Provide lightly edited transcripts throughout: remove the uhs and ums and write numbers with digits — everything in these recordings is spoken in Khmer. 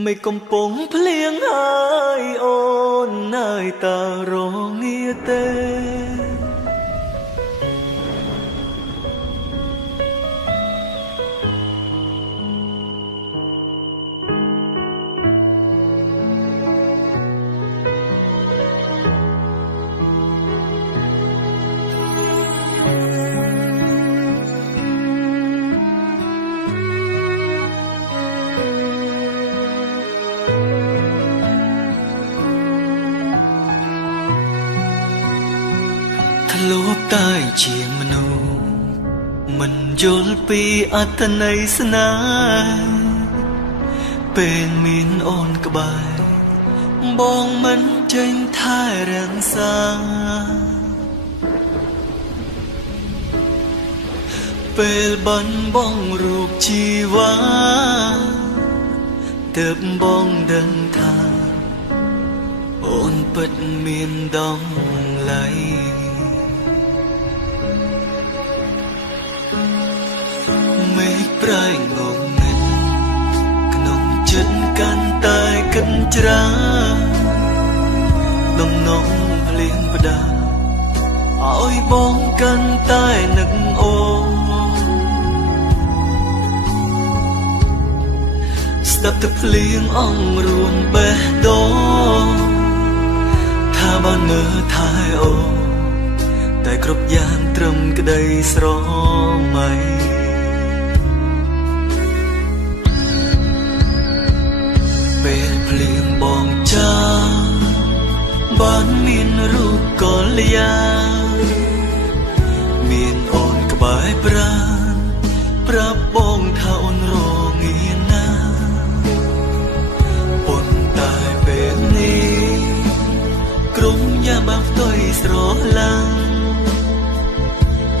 ไม่កំពុងភ្លៀងហើយអូននៅតែរងាទេធ្លាប់តែជាមនុស្សមិនយល់ពីអត្ថន័យស្នេហ៍ពេលមានអូនក្បែរបងមិនចេញថែរក្សាពេលបាត់បង់រូបជីវ៉ាទើបបងដឹងថាអូនពិតមានតម្លៃមេឃប្រែងងងឹតក្នុងចិត្តកាន់តែកិនច្រាដំណងភ្លៀងផ្ដាឲ្យបងកាន់តែនឹកអូស្ដាប់តែភ្លៀងអង្រួនបេះដូងថាបានមើលថែអូតែគ្រប់យ៉ាងត្រឹមក្តីស្រមៃពេលភ្លៀងបងចាបានមានរូបកល្យាមានអូនក្បែរប្រាណប្រាប់បងថាអូនរងាណាប៉ុន្តែពេលនេះក្រុមយ៉ាបានផ្ទុយស្រឡាំង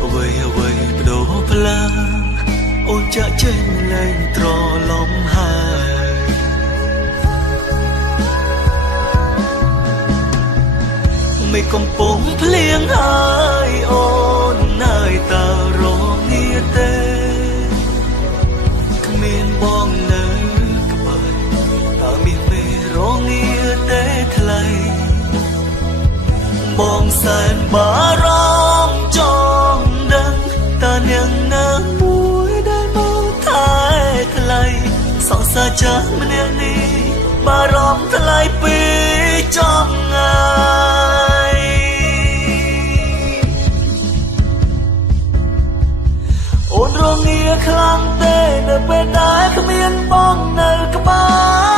អ្វីអ្វីបដូរផ្លាអូនចាក់ចេញលែងត្រឡំហើយไม่កំពុងភ្លៀងហើយអូននៅតែរងាទេគ្មានបងនៅក្បែរតើមានពេលរងាទេថ្លៃបងសែនបារម្ភចង់ដឹងតើនាងនៅមួយដែលមកថែថ្លៃសង្សារចាស់ម្នាក់នេះបារម្ភថ្លៃពីចំងាយអូនរងាខ្លាំងទេនៅពេលដែលគ្មានបងនៅក្បែរ